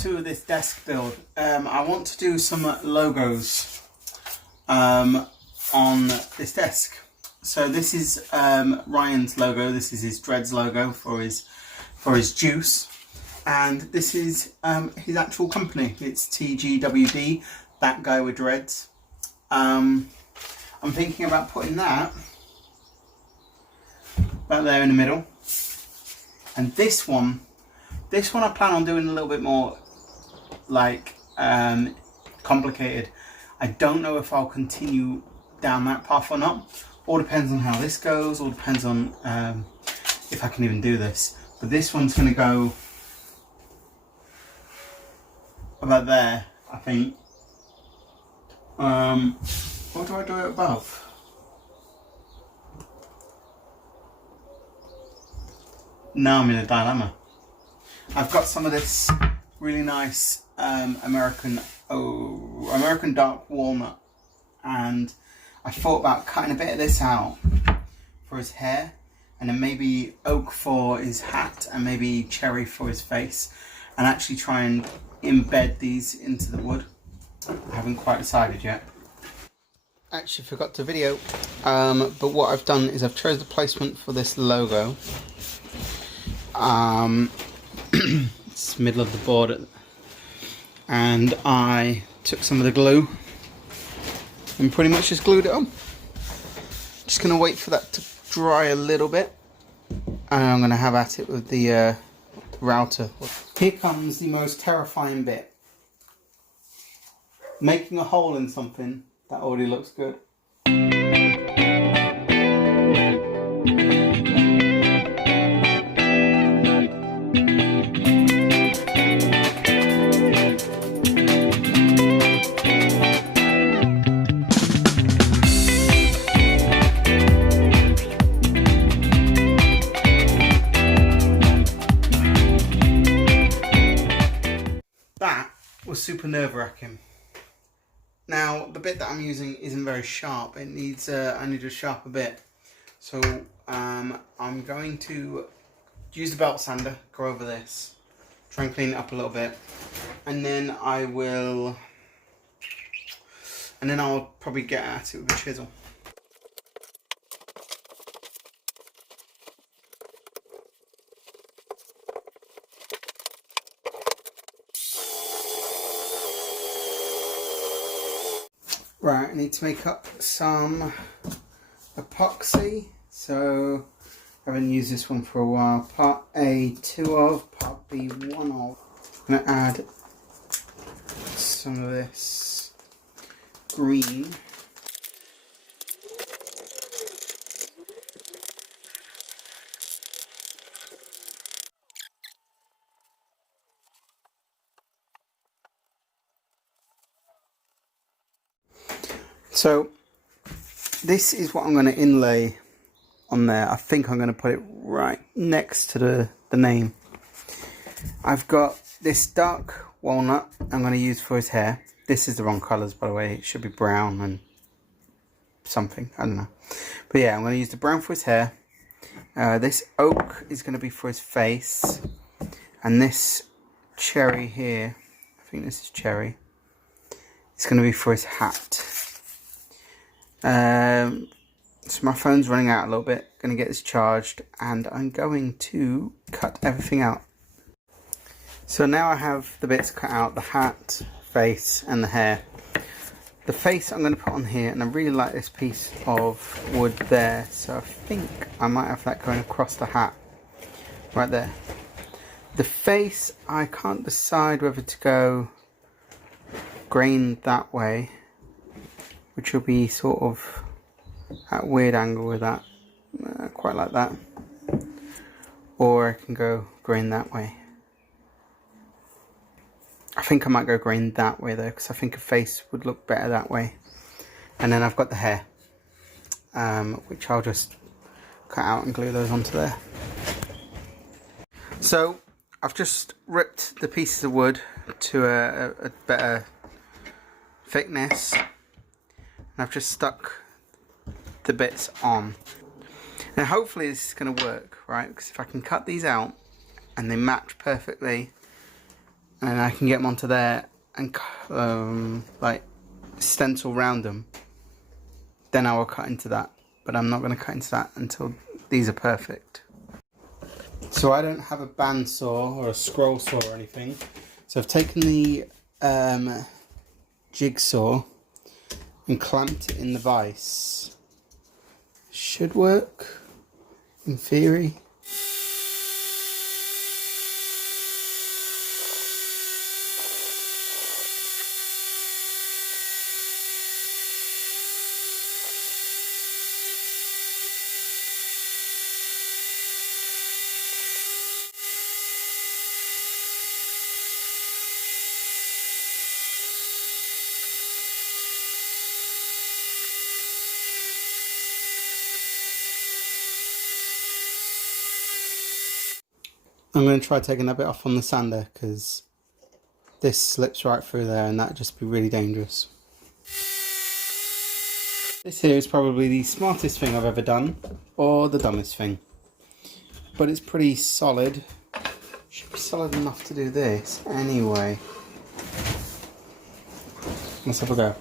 to this desk build. I want to do some logos on this desk. So this is Ryan's logo. This is his dreads logo for his juice, and this is his actual company. It's TGWD, that guy with dreads. I'm thinking about putting that about there in the middle, and this one I plan on doing a little bit more like complicated. I don't know if I'll continue down that path or not. All depends on how this goes, all depends on if I can even do this. But this one's going to go about there, I think. What do I do it above? Now I'm in a dilemma. I've got some of this really nice American dark walnut, and I thought about cutting a bit of this out for his hair, and then maybe oak for his hat, and maybe cherry for his face, and actually try and embed these into the wood. I haven't quite decided yet. Actually forgot to video, but what I've done is I've chose the placement for this logo. It's middle of the board, and I took some of the glue and pretty much just glued it on. Just gonna wait for that to dry a little bit, and I'm gonna have at it with the router. Here comes the most terrifying bit. Making a hole in something that already looks good. That was super nerve-wracking. Now the bit that I'm using isn't very sharp. It needs I need a sharper bit. So I'm going to use the belt sander, go over this, try and clean it up a little bit, and then I'll probably get at it with a chisel. Right, I need to make up some epoxy, so I haven't used this one for a while. Part A 2 of, part B 1 of. I'm going to add some of this green. So this is what I'm going to inlay on there. I think I'm going to put it right next to the name. I've got this dark walnut I'm going to use for his hair. This is the wrong colours, by the way. It should be brown and something, I don't know. But yeah, I'm going to use the brown for his hair. This oak is going to be for his face. And this cherry here, I think this is cherry, it's going to be for his hat. So my phone's running out a little bit, going to get this charged, and I'm going to cut everything out. So now I have the bits cut out, the hat, face and the hair. The face I'm going to put on here, and I really like this piece of wood there, so I think I might have that going across the hat, right there. The face, I can't decide whether to go grained that way, which will be sort of at a weird angle with that, quite like that, or I can go grain that way. I think I might go grain that way though, because I think a face would look better that way. And then I've got the hair, which I'll just cut out and glue those onto there. So I've just ripped the pieces of wood to a better thickness, and I've just stuck the bits on. Now hopefully this is going to work, right? Because if I can cut these out and they match perfectly and I can get them onto there and like stencil round them. Then I will cut into that, but I'm not going to cut into that until these are perfect. So I don't have a bandsaw or a scroll saw or anything, so I've taken the jigsaw and clamped it in the vise. Should work in theory. I'm going to try taking that bit off on the sander because this slips right through there and that'd just be really dangerous. This here is probably the smartest thing I've ever done, or the dumbest thing. But it's pretty solid. Should be solid enough to do this anyway. Let's have a go.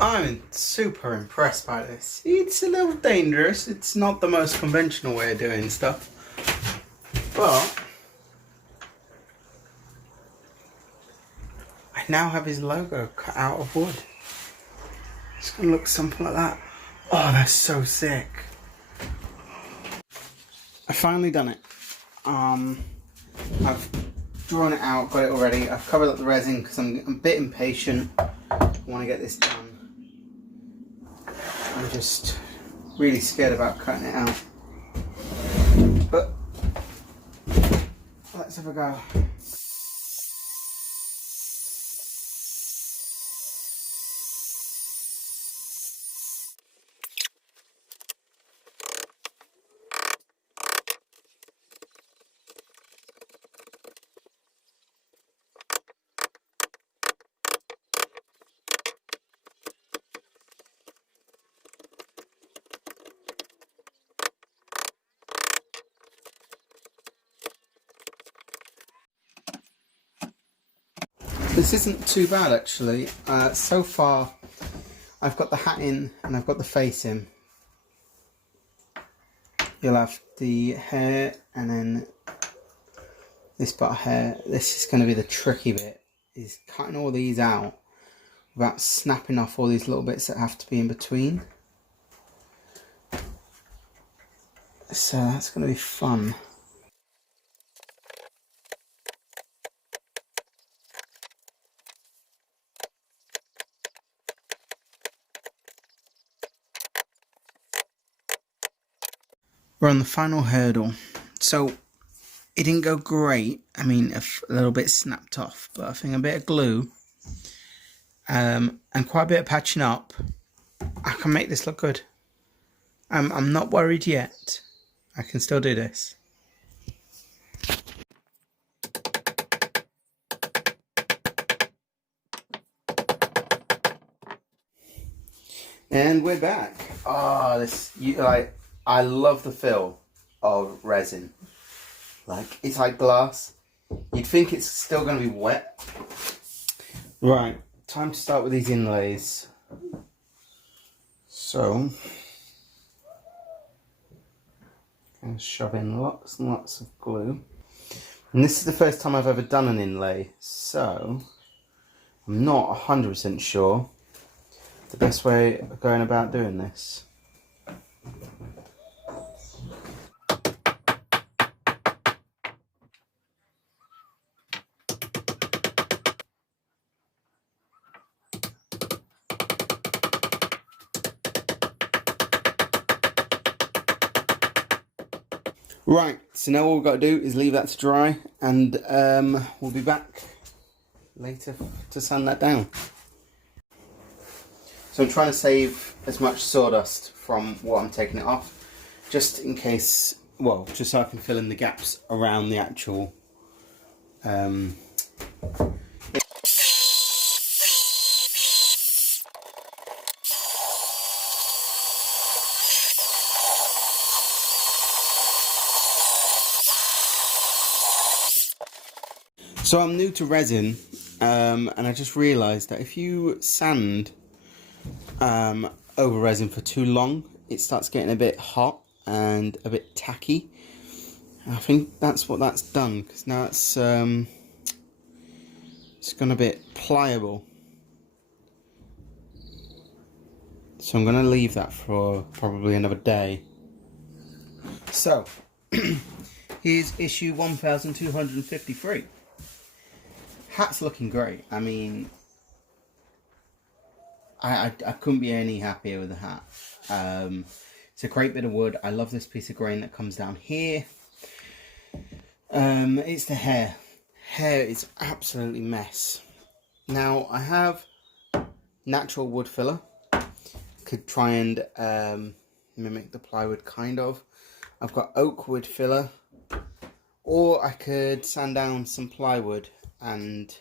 I'm super impressed by this. It's a little dangerous. It's not the most conventional way of doing stuff. But I now have his logo cut out of wood. It's going to look something like that. Oh, that's so sick. I've finally done it. I've drawn it out, got it already. I've covered up the resin because I'm a bit impatient. I want to get this done. I'm just really scared about cutting it out. But let's have a go. This isn't too bad actually. So far I've got the hat in and I've got the face in. You'll have the hair and then this part of hair. This is going to be the tricky bit, is cutting all these out without snapping off all these little bits that have to be in between. So that's going to be fun. We're on the final hurdle. So it didn't go great. I mean, a little bit snapped off, but I think a bit of glue and quite a bit of patching up, I can make this look good. I'm not worried yet. I can still do this. And we're back. Oh, I love the feel of resin. Like, it's like glass. You'd think it's still going to be wet. Right, time to start with these inlays. So, going to shove in lots and lots of glue. And this is the first time I've ever done an inlay, so I'm not 100% sure the best way of going about doing this. Right, so now all we've got to do is leave that to dry, and we'll be back later to sand that down. So I'm trying to save as much sawdust from what I'm taking it off, just in case, well, just so I can fill in the gaps around the actual So I'm new to resin, and I just realised that if you sand over resin for too long, it starts getting a bit hot and a bit tacky. I think that's what that's done, because now it's gone a bit pliable. So I'm going to leave that for probably another day. So here's issue 1253. Hat's looking great. I mean, I couldn't be any happier with the hat. It's a great bit of wood. I love this piece of grain that comes down here. It's the hair. Hair is absolutely mess. Now I have natural wood filler. Could try and mimic the plywood kind of. I've got oak wood filler, or I could sand down some plywood and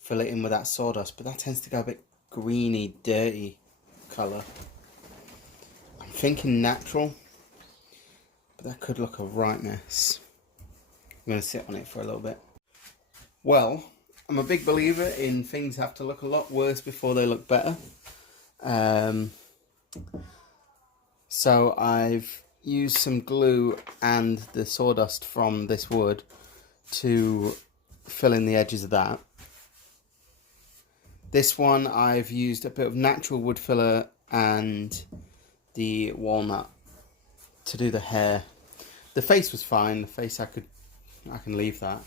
fill it in with that sawdust, but that tends to go a bit greeny, dirty colour. I'm thinking natural, but that could look a right mess. I'm going to sit on it for a little bit. Well, I'm a big believer in things have to look a lot worse before they look better. So I've used some glue and the sawdust from this wood to fill in the edges of that. This one I've used a bit of natural wood filler and the walnut to do the hair. The face was fine. The face I can leave that.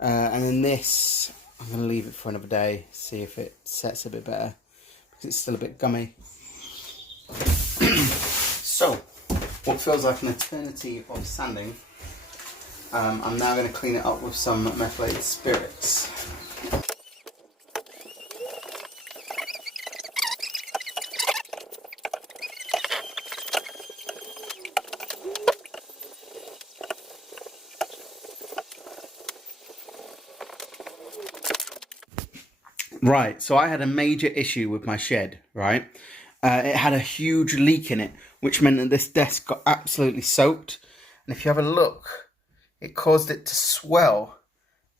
And then this, I'm going to leave it for another day, see if it sets a bit better, because it's still a bit gummy. So, what feels like an eternity of sanding, I'm now going to clean it up with some methylated spirits. Right, so I had a major issue with my shed, right? It had a huge leak in it, which meant that this desk got absolutely soaked. And if you have a look, it caused it to swell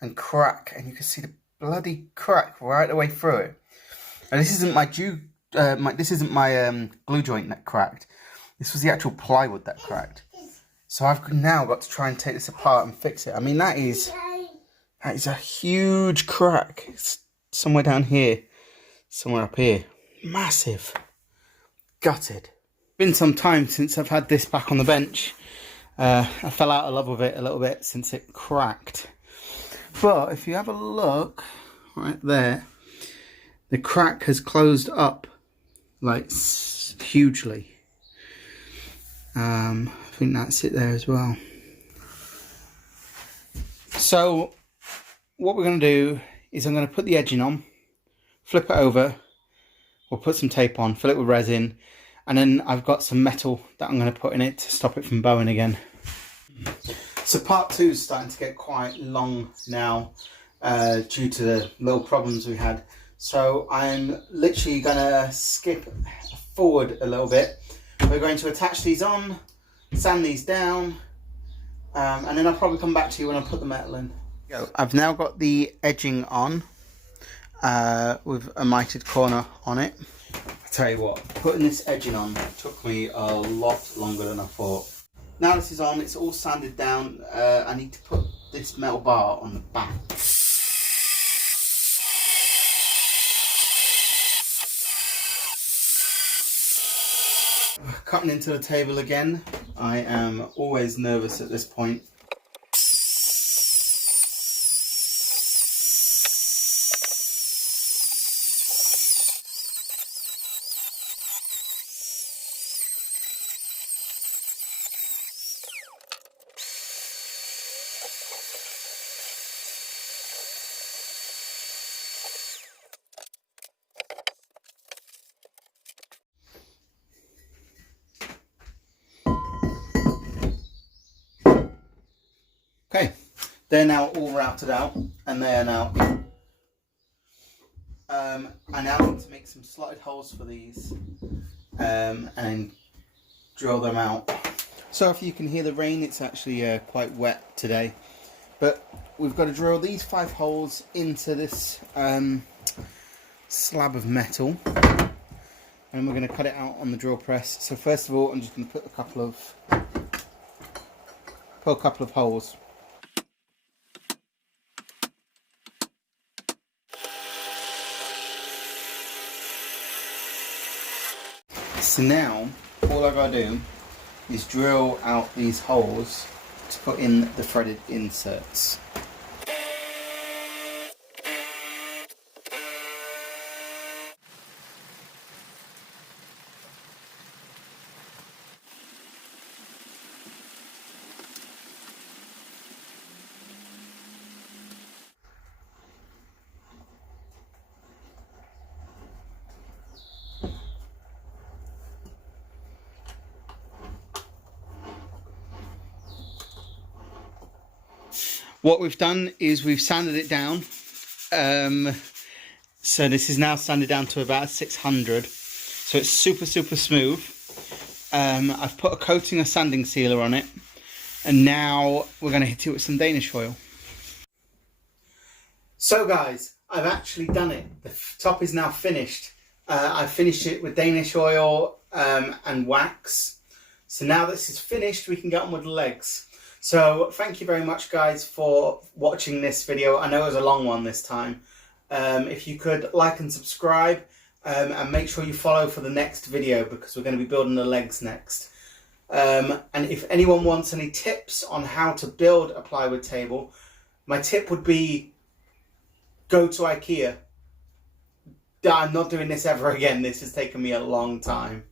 and crack, and you can see the bloody crack right the way through it. And this isn't my glue joint that cracked. This was the actual plywood that cracked. So I've now got to try and take this apart and fix it. I mean, that is a huge crack. It's somewhere down here, somewhere up here. Massive. Gutted. Been some time since I've had this back on the bench. I fell out of love with it a little bit since it cracked. But if you have a look right there, the crack has closed up like hugely. I think that's it there as well. So what we're going to do is I'm going to put the edging on, flip it over, we'll put some tape on, fill it with resin, and then I've got some metal that I'm going to put in it to stop it from bowing again. So part 2 is starting to get quite long now due to the little problems we had. So I'm literally going to skip forward a little bit. We're going to attach these on, sand these down, and then I'll probably come back to you when I put the metal in. I've now got the edging on with a mitered corner on it. I tell you what, putting this edging on took me a lot longer than I thought. Now this is on, it's all sanded down. I need to put this metal bar on the back. Cutting into the table again. I am always nervous at this point. Okay, they're now all routed out, and they are now I now need to make some slotted holes for these and drill them out. So if you can hear the rain, it's actually quite wet today, but we've got to drill these 5 holes into this slab of metal, and we're going to cut it out on the drill press. So first of all, I'm just going to put a couple of holes. So now all I've got to do is drill out these holes to put in the threaded inserts. What we've done is we've sanded it down. So this is now sanded down to about 600. So it's super smooth. I've put a coating of sanding sealer on it. And now we're going to hit it with some Danish oil. So guys, I've actually done it. The top is now finished. I finished it with Danish oil and wax. So now this is finished, we can get on with the legs. So thank you very much guys for watching this video. I know it was a long one this time. If you could like and subscribe and make sure you follow for the next video, because we're going to be building the legs next. And if anyone wants any tips on how to build a plywood table, my tip would be go to IKEA. I'm not doing this ever again. This has taken me a long time.